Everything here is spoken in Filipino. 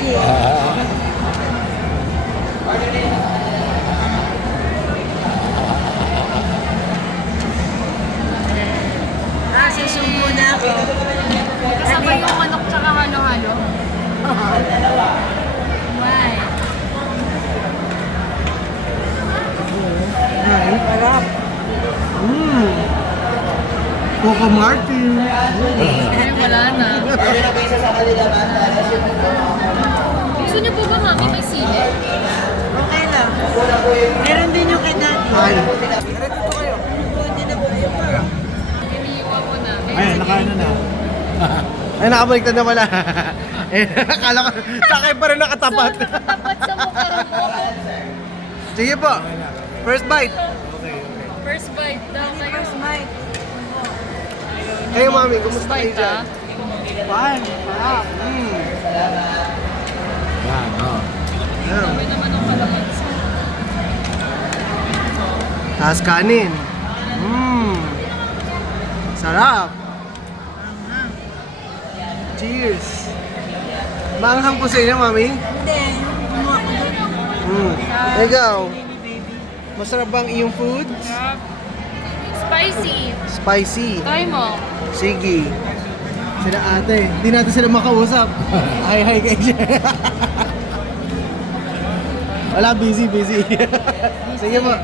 spicy. Susubo na ako. Kasabay yung manok tsaka halo-halo. Why? Sarap. Coco Martin. Ay, wala na. Gusto niyo po ba, mami, may sili? Okay lang. Meron din yung kay Daddy. Ay. Hindi na po yun pa. Iniiwa mo na. Ay, nakaano na. Ay, nakabaliktad na pala. Eh, akala ko, sa akin pa rin nakatapat. Tapat sa mukha mo. Sige po. First bite. First bite daw kayo. First bite. Kayo, mami, kumusta kayo Bite, dyan? Fun. Sarap. Yan, oh. Yan. Sabi naman ang kalamansi. Tapos kanin. Sarap. Cheers. Maanghang po sa inyo, mami? Hindi. Kumuha ko doon. Ikaw, Baby, baby. masarap bang iyong food? Spicy. Spicy. Try mo. Sige. Sila ate, hindi natin sila makausap. Hi kay Jen. Wala, busy. Sige po.